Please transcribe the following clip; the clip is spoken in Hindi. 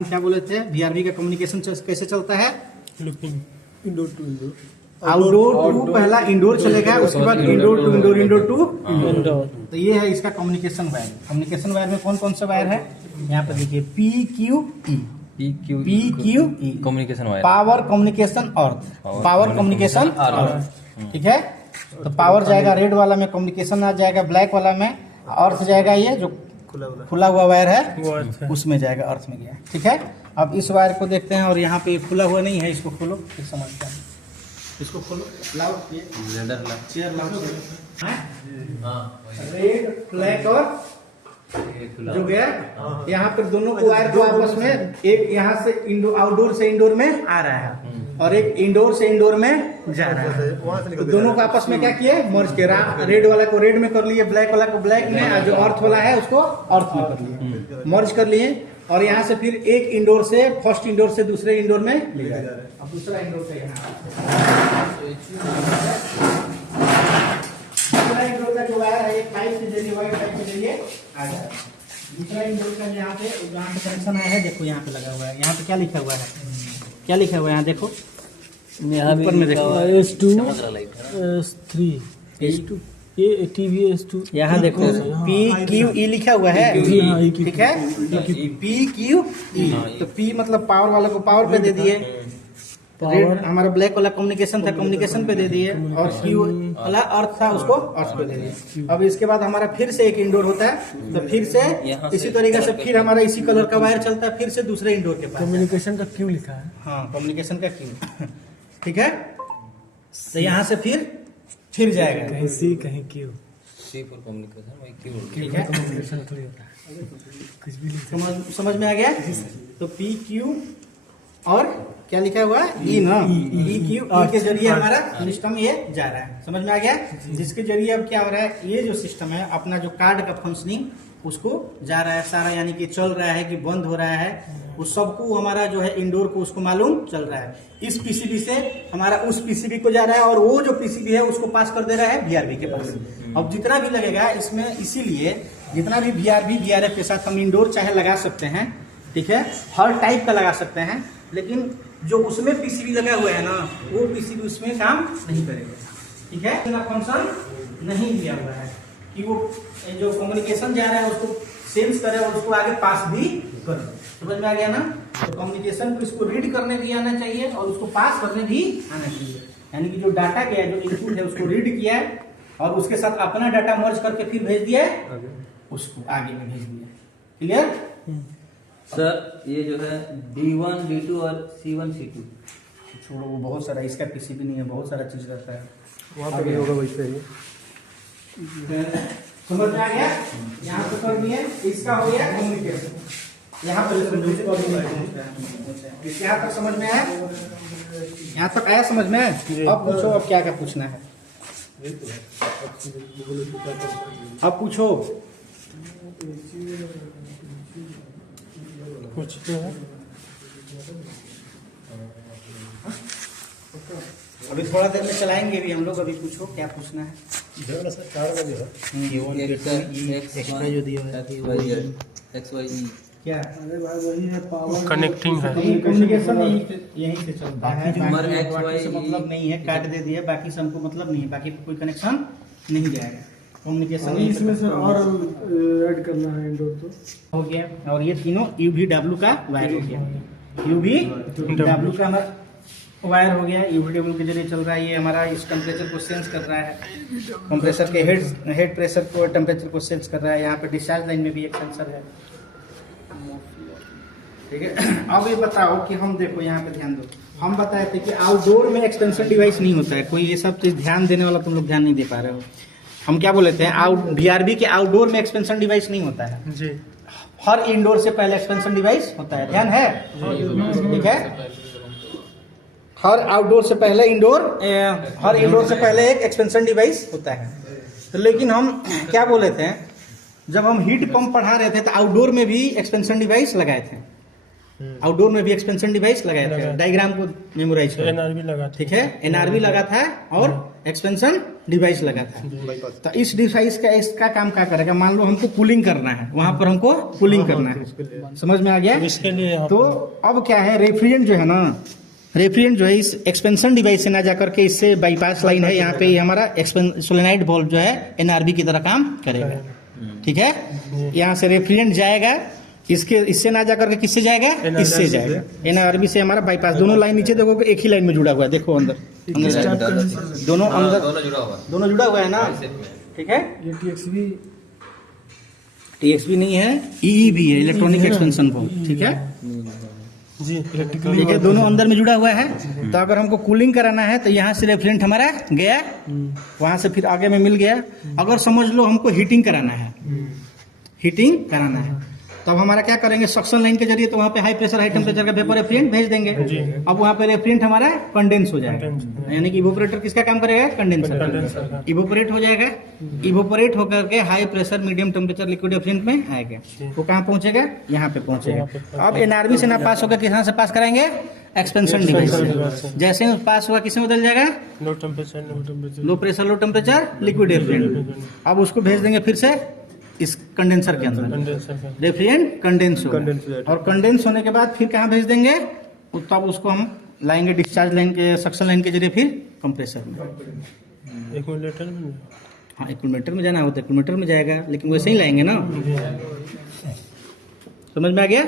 क्या बोले थे वीआरवी का कम्युनिकेशन कैसे चलता है? Indoor to indoor, outdoor to पहला इंडोर चलेगा, उसके बाद indoor to indoor, indoor to indoor. तो ये है इसका कम्युनिकेशन वायर। कम्युनिकेशन वायर में कौन कौन सा वायर है यहाँ पर देखिए, PQE communication wire, power communication earth, power communication earth. ठीक है, तो पावर जाएगा रेड वाला में, कम्युनिकेशन आ जाएगा ब्लैक वाला में, अर्थ जाएगा ये जो खुला हुआ वायर है उसमें जाएगा, अर्थ में गया। ठीक है, अब इस वायर को देखते हैं और यहाँ पे खुला हुआ नहीं है, इसको खोलो फिर समझते हैं। इसको खोलो, लाओ ये चेयर लाओ, रेड ब्लैक और जो गया यहाँ पर दोनों को वायर को आपस में, एक यहाँ से इंडोर आउटडोर से इंडोर में आ रहा है और एक इंडोर से इंडोर में जा रहा है। तो दोनों को आपस में क्या किए, मर्ज किए। रेड वाला को रेड में कर लिए, ब्लैक वाला को ब्लैक में, और जो अर्थ वाला है उसको अर्थ में कर लिए, मर्ज कर लिए। और यहाँ से फिर एक इंडोर से, फर्स्ट इंडोर से दूसरे इंडोर में ले जा रहा है। अब दूसरा इंडोर से यहाँ, दूसरा इंडोर का जो वायर है, 5 के जरिए, वाइट पाइप के जरिए आ जा रहा है। दूसरा इंडोर का यहाँ पे कनेक्शन आया है, देखो यहाँ पे लगा हुआ है। यहाँ पे क्या लिखा हुआ है, क्या लिखा हुआ है यहाँ देखो, ऊपर में देखो S2 S3 S2 ये TV S2, यहाँ देखो PQE लिखा हुआ है। ठीक है, PQE तो P मतलब पावर वाला को पावर पे दे दिए, रेड हमारा ब्लैक वाला कम्युनिकेशन था, कम्युनिकेशन पे दे दिए, और Q वाला अर्थ था, उसको अर्थ पे दे दिए। अब इसके बाद हमारा फिर से एक इंडोर होता है, तो फिर से इसी तरीके से फिर हमारा इसी कलर का वायर चलता है, फिर से दूसरे इंडोर के पास। कम्युनिकेशन का Q लिखा है, हाँ कम्युनिकेशन का Q। ठीक है, तो यहाँ से फिर जाएगा, कहीं C कहीं Q। C फॉर कम्युनिकेशन, वही Q। ठीक है, कम्युनिकेशन थोड़ी होता है, कुछ भी लिख समझ में आ गया। तो PQ और क्या लिखा हुआ है, E ना, PQE के जरिए हमारा सिस्टम ये जा रहा है, समझ में आ गया। जिसके जरिए अब क्या हो रहा है, ये जो सिस्टम है अपना जो कार्ड का फंक्शनिंग उसको जा रहा है सारा, यानी कि चल रहा है कि बंद हो रहा है, उस सबको हमारा जो है इंडोर को उसको मालूम चल रहा है। इस पीसीबी से हमारा उस पीसीबी को जा रहा है, और वो जो पीसीबी है उसको पास कर दे रहा है वीआरबी के पास। अब जितना भी लगेगा इसमें, इसीलिए जितना भी वीआरबी वीआरएफ के साथ हम इंडोर चाहे लगा सकते हैं, ठीक है, हर टाइप का लगा सकते हैं, लेकिन जो उसमें पीसीबी लगा हुआ है ना, वो पीसीबी उसमें काम नहीं करेगा। ठीक है, इसका फंक्शन नहीं दिया हुआ है कि वो जो कम्युनिकेशन जा रहा है उसको सेंस करे और उसको आगे पास भी करे। समझ में आ गया ना। तो कम्युनिकेशन को इसको रीड करने भी आना चाहिए और उसको पास करने भी आना चाहिए, यानी कि जो डाटा क्या है, जो इनपुट है उसको रीड किया है और उसके साथ अपना डाटा मर्ज करके फिर भेज दिया है, उसको आगे में भेज दिया। Clear sir? ये जो है D1 D2 और C1 C2 छोड़ो, वो बहुत सारा, इसका पीसीबी नहीं है, बहुत सारा चीज रहता है वहाँ पे नहीं होगा वैसे ही। समझ में आ गया। यहाँ पे कर दिए, इसका हो गया कम्युनिकेशन। यहाँ पर यहाँ तक समझ में आया, यहाँ तक आया समझ में। अब पूछो, अब क्या क्या पूछना है, अब पूछो। पूछते हैं, अभी थोड़ा देर में चलाएंगे भी हम लोग, अभी पूछो क्या पूछना है। एक्स्ट्रा जो दिया है XYE क्या, वही है पावर कनेक्टिंग है, कम्युनिकेशन यहीं से चलता है। नंबर बाकी से मतलब नहीं है, काट दे दिया, बाकी से हमको मतलब नहीं है, बाकी कोई कनेक्शन नहीं जाएगा। कम्युनिकेशन इसमें से और ऐड करना है इंडोर तो हो गया। और ये तीनों UVW का वायर हो गया, UVW का हमारा वायर हो गया, UVW के जरिए चल रहा है। ये हमारा इस टेम्परेचर को सेंस कर रहा है, कंप्रेसर के हेड प्रेशर को, टेम्परेचर को सेंस कर रहा है। यहाँ पे डिस्चार्ज लाइन में भी एक सेंसर है। ठीक है, अब ये बताओ कि हम देखो यहाँ पे ध्यान दो, हम बताए थे कि आउटडोर में एक्सटेंशन डिवाइस नहीं होता है कोई, ये सब चीज ध्यान देने वाला तुम लोग ध्यान नहीं दे पा रहे हो। हम क्या बोले थे, वीआरबी के आउटडोर में एक्सपेंशन डिवाइस नहीं होता है जी, हर इंडोर से पहले एक्सपेंशन डिवाइस होता है, ध्यान है। ठीक है, हर आउटडोर से पहले इंडोर, हर इंडोर से पहले एक एक्सपेंशन डिवाइस होता है। तो लेकिन हम क्या बोले थे, जब हम हीट पंप पढ़ा रहे थे तो आउटडोर में भी एक्सपेंशन डिवाइस लगाए थे, आउटडोर में भी एक्सपेंशन डिवाइस लगाए थे। डायग्राम को मेमोराइज करो। NRV लगा, ठीक है, NRV लगा था और एक्सपेंशन डिवाइस लगा था। तो इस डिवाइस का इसका काम क्या करेगा, मान लो हमको कूलिंग करना है, वहां पर हमको कूलिंग करना है, समझ में आ गया। इसके लिए तो अब क्या है, रेफ्रिजरेंट जो है ना, रेफ्रिजरेंट जो है इस एक्सपेंशन डिवाइस से ना जाकर के इससे बाईपास लाइन है यहाँ पे, ये हमारा सोलेनाइड वाल्व जो है एनआरबी की तरह काम करेगा, ठीक है। यहाँ से रेफ्रिजरेंट जाएगा, इसके इससे ना जाकर के किससे जाएगा, इससे जाएगा, एनआरबी से हमारा बाईपास। दोनों लाइन नीचे देखो एक ही लाइन में जुड़ा हुआ है, देखो अंदर दोनों अंदर दोनों जुड़ा हुआ है ना, ठीक है। ये टीएक्सबी नहीं है, ईईबी है, इलेक्ट्रॉनिक एक्सपेंशन वाल्व, ठीक है जी, ठीक है। दोनों अंदर में जुड़ा हुआ है। तो अगर हमको कूलिंग कराना है तो यहाँ से रेफ्रिजरेंट हमारा गया, वहां से फिर आगे में मिल गया। अगर समझ लो हमको हीटिंग कराना है, हीटिंग कराना है, तब हमारा क्या करेंगे, सक्शन लाइन के जरिए तो वहाँ पे हाई प्रेशर हाई टेम्परेचर का वेपर रेफ्रिजरेंट भेज देंगे। अब वहाँ पे रेफ्रिजरेंट हमारा कंडेंस हो जाएगा, यानी कि इवोपरेटर किसका काम करेगा, कंडेंसर, इवोपरेट हो जाएगा। इवोपरेट होकर के high pressure medium temperature liquid refrigerant में आएगा, वो कहाँ पहुंचेगा, यहाँ पे पहुंचेगा। अब एनआरबी से ना पास होकर किस से पास कराएंगे, एक्सपेंशन डिवाइस से। जैसे ही पास हुआ किसमें बदल जाएगा, low temperature low pressure low temperature liquid refrigerant. अब उसको भेज देंगे फिर से इस कंडेंसर के अंदर, रेफ्रिजरेंट कंडेंस होगा, और कंडेंस होने के बाद फिर कहाँ भेज देंगे, तब उसको हम लाएंगे डिस्चार्ज लाइन के, सक्शन लाइन के जरिए फिर कंप्रेसर में। एक्यूमुलेटर में, हाँ एक्यूमुलेटर में जाना हो तो एक्यूमुलेटर में जाएगा, लेकिन वैसे ही लाएंगे ना, समझ में आ गया।